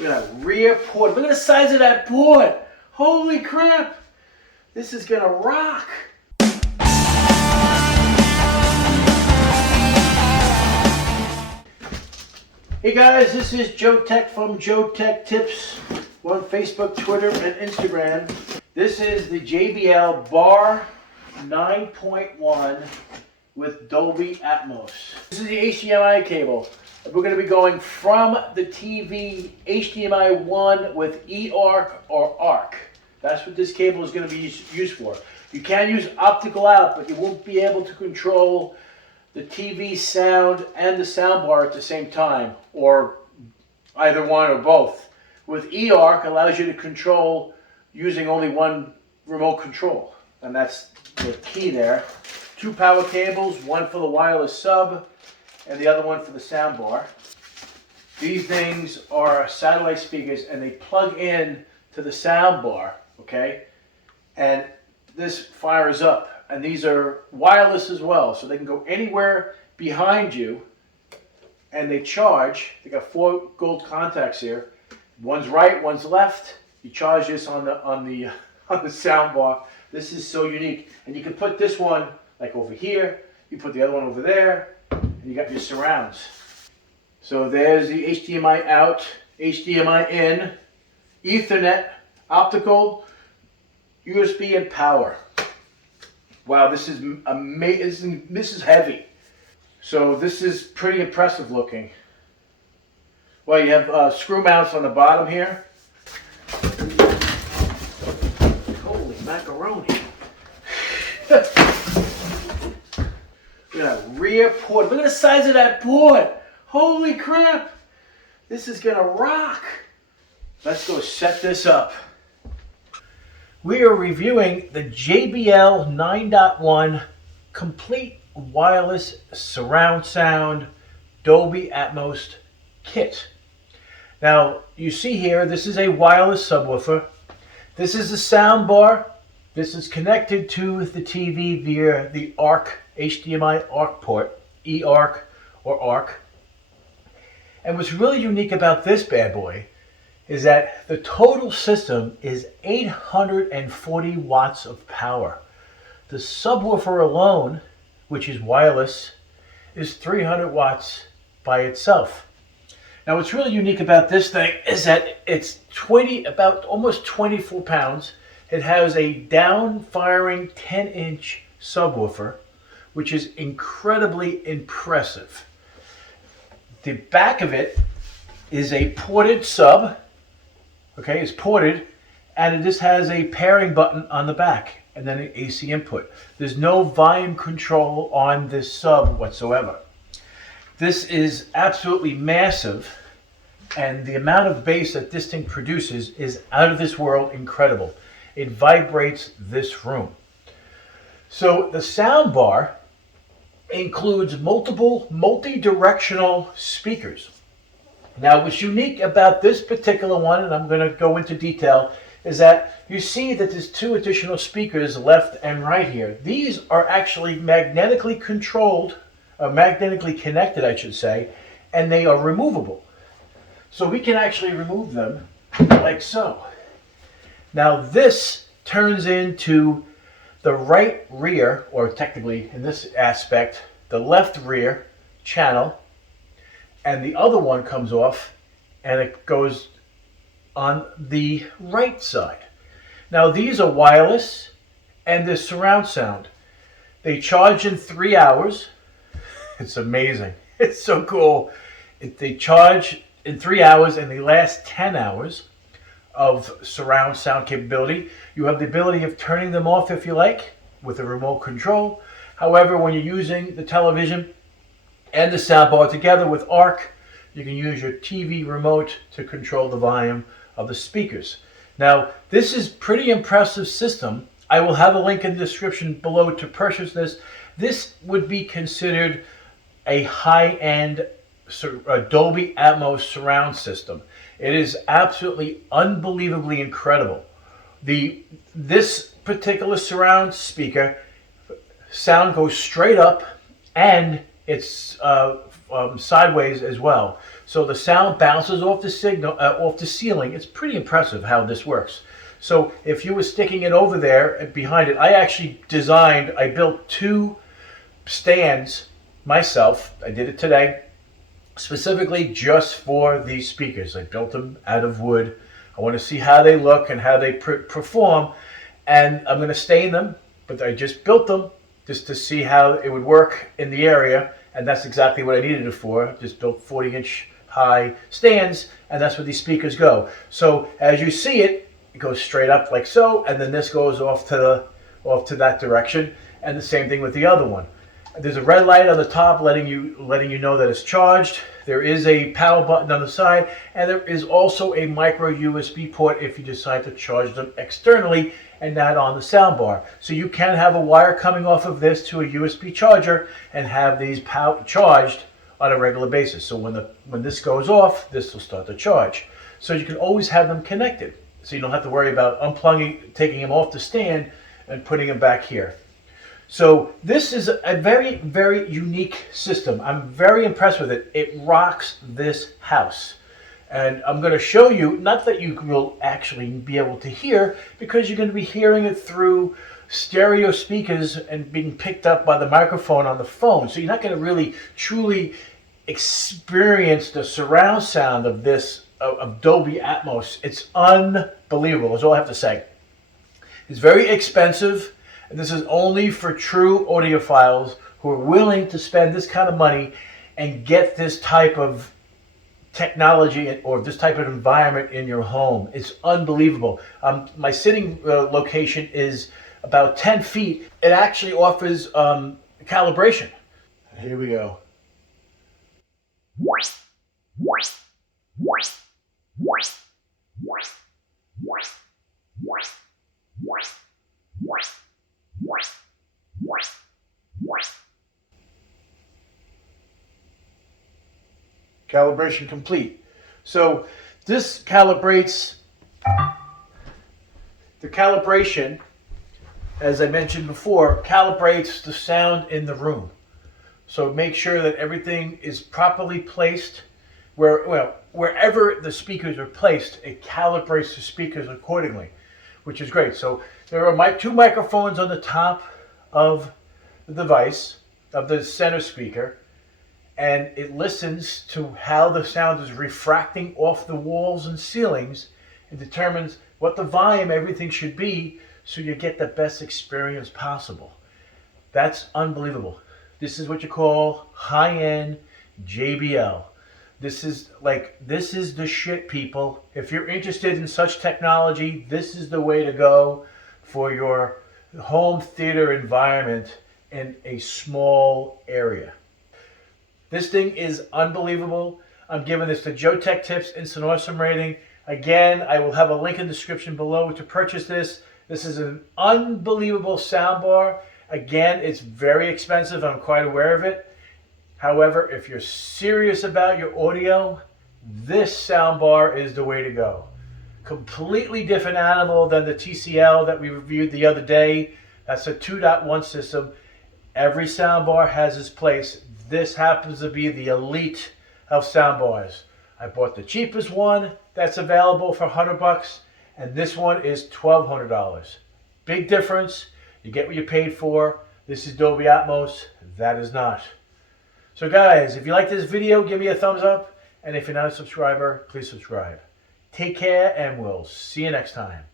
Look at that rear port. Look at the size of that port. Holy crap. This is going to rock. Hey guys, this is Joe Tech from JoeteckTips on Facebook, Twitter, and Instagram. This is the JBL Bar 9.1 with Dolby ATMOS. This is the HDMI cable. We're going to be going from the TV HDMI 1 with eARC or ARC. That's what this cable is going to be used for. You can use optical out, but you won't be able to control the TV sound and the sound bar at the same time, or either one or both. With eARC, allows you to control using only one remote control, and that's the key there. 2 power cables, one for the wireless sub and the other one for the sound bar. These things are satellite speakers and they plug in to the sound bar, okay? And this fires up, and these are wireless as well, so they can go anywhere behind you and they charge. They got 4 gold contacts here. One's right, one's left. You charge this on the sound bar. This is so unique. And you can put this one like over here, you put the other one over there, and you got your surrounds. So there's the HDMI out, HDMI in, Ethernet, optical, USB, and power. Wow, this is amazing. This is heavy. So this is pretty impressive looking. Well, you have screw mounts on the bottom here. Holy macaroni. Look at that rear port. Look at the size of that port. Holy crap. This is going to rock. Let's go set this up. We are reviewing the JBL 9.1 complete wireless surround sound Dolby ATMOS kit. Now, you see here, this is a wireless subwoofer. This is a sound bar. This is connected to the TV via the ARC, HDMI ARC port, eARC or ARC. And what's really unique about this bad boy is that the total system is 840 watts of power. The subwoofer alone, which is wireless, is 300 watts by itself. Now what's really unique about this thing is that it's about almost 24 pounds. It has a down-firing 10-inch subwoofer, which is incredibly impressive. The back of it is a ported sub. Okay, it's ported, and it just has a pairing button on the back and then an AC input. There's no volume control on this sub whatsoever. This is absolutely massive, and the amount of bass that this thing produces is out of this world incredible. It vibrates this room. So the sound bar includes multiple multi-directional speakers. Now what's unique about this particular one, and I'm going to go into detail, is that you see that there's 2 additional speakers left and right here. These are actually magnetically controlled, or magnetically connected I should say, and they are removable. So we can actually remove them like so. Now this turns into the right rear, or technically in this aspect, the left rear channel, and the other one comes off and it goes on the right side. Now these are wireless and they're surround sound. They charge in 3 hours. It's amazing. It's so cool. They charge in 3 hours and they last 10 hours of surround sound capability. You have the ability of turning them off if you like with a remote control. However, when you're using the television and the soundbar together with ARC, you can use your TV remote to control the volume of the speakers. Now, this is pretty impressive system. I will have a link in the description below to purchase this. This would be considered a high-end Dolby ATMOS surround system. It is absolutely unbelievably incredible. This particular surround speaker sound goes straight up and it's sideways as well. So the sound bounces off the off the ceiling. It's pretty impressive how this works. So if you were sticking it over there behind it, I built 2 stands myself. I did it today, specifically just for these speakers. I built them out of wood. I want to see how they look and how they perform, and I'm going to stain them, but I just built them just to see how it would work in the area, and that's exactly what I needed it for. Just built 40-inch high stands, and that's where these speakers go. So as you see it, it goes straight up like so, and then this goes off to that direction, and the same thing with the other one. There's a red light on the top letting you know that it's charged. There is a power button on the side, and there is also a micro USB port if you decide to charge them externally and not on the soundbar. So you can have a wire coming off of this to a USB charger and have these charged on a regular basis. So when this goes off, this will start to charge. So you can always have them connected. So you don't have to worry about unplugging, taking them off the stand and putting them back here. So this is a very, very unique system. I'm very impressed with it. It rocks this house. And I'm going to show you, not that you will actually be able to hear, because you're going to be hearing it through stereo speakers and being picked up by the microphone on the phone. So you're not going to really truly experience the surround sound of this, of Dolby Atmos. It's unbelievable, is all I have to say. It's very expensive, and this is only for true audiophiles who are willing to spend this kind of money and get this type of technology or this type of environment in your home. It's unbelievable. My sitting location is about 10 feet. It actually offers calibration. Here we go. Calibration complete. So this calibrates, the calibration, as I mentioned before, calibrates the sound in the room. So make sure that everything is properly placed. Wherever the speakers are placed, it calibrates the speakers accordingly, which is great. So there are 2 microphones on the top of the device, of the center speaker, and it listens to how the sound is refracting off the walls and ceilings and determines what the volume everything should be so you get the best experience possible. That's unbelievable. This is what you call high-end JBL. This is the shit, people. If you're interested in such technology, this is the way to go for your home theater environment in a small area. This thing is unbelievable. I'm giving this the JoeteckTips Instant Awesome rating. Again, I will have a link in the description below to purchase this. This is an unbelievable soundbar. Again, it's very expensive. I'm quite aware of it. However, if you're serious about your audio, this soundbar is the way to go. Completely different animal than the TCL that we reviewed the other day. That's a 2.1 system. Every soundbar has its place. This happens to be the elite of soundbars. I bought the cheapest one that's available for $100, and this one is $1,200. Big difference. You get what you paid for. This is Dolby Atmos. That is not. So guys, if you like this video, give me a thumbs up. And if you're not a subscriber, please subscribe. Take care, and we'll see you next time.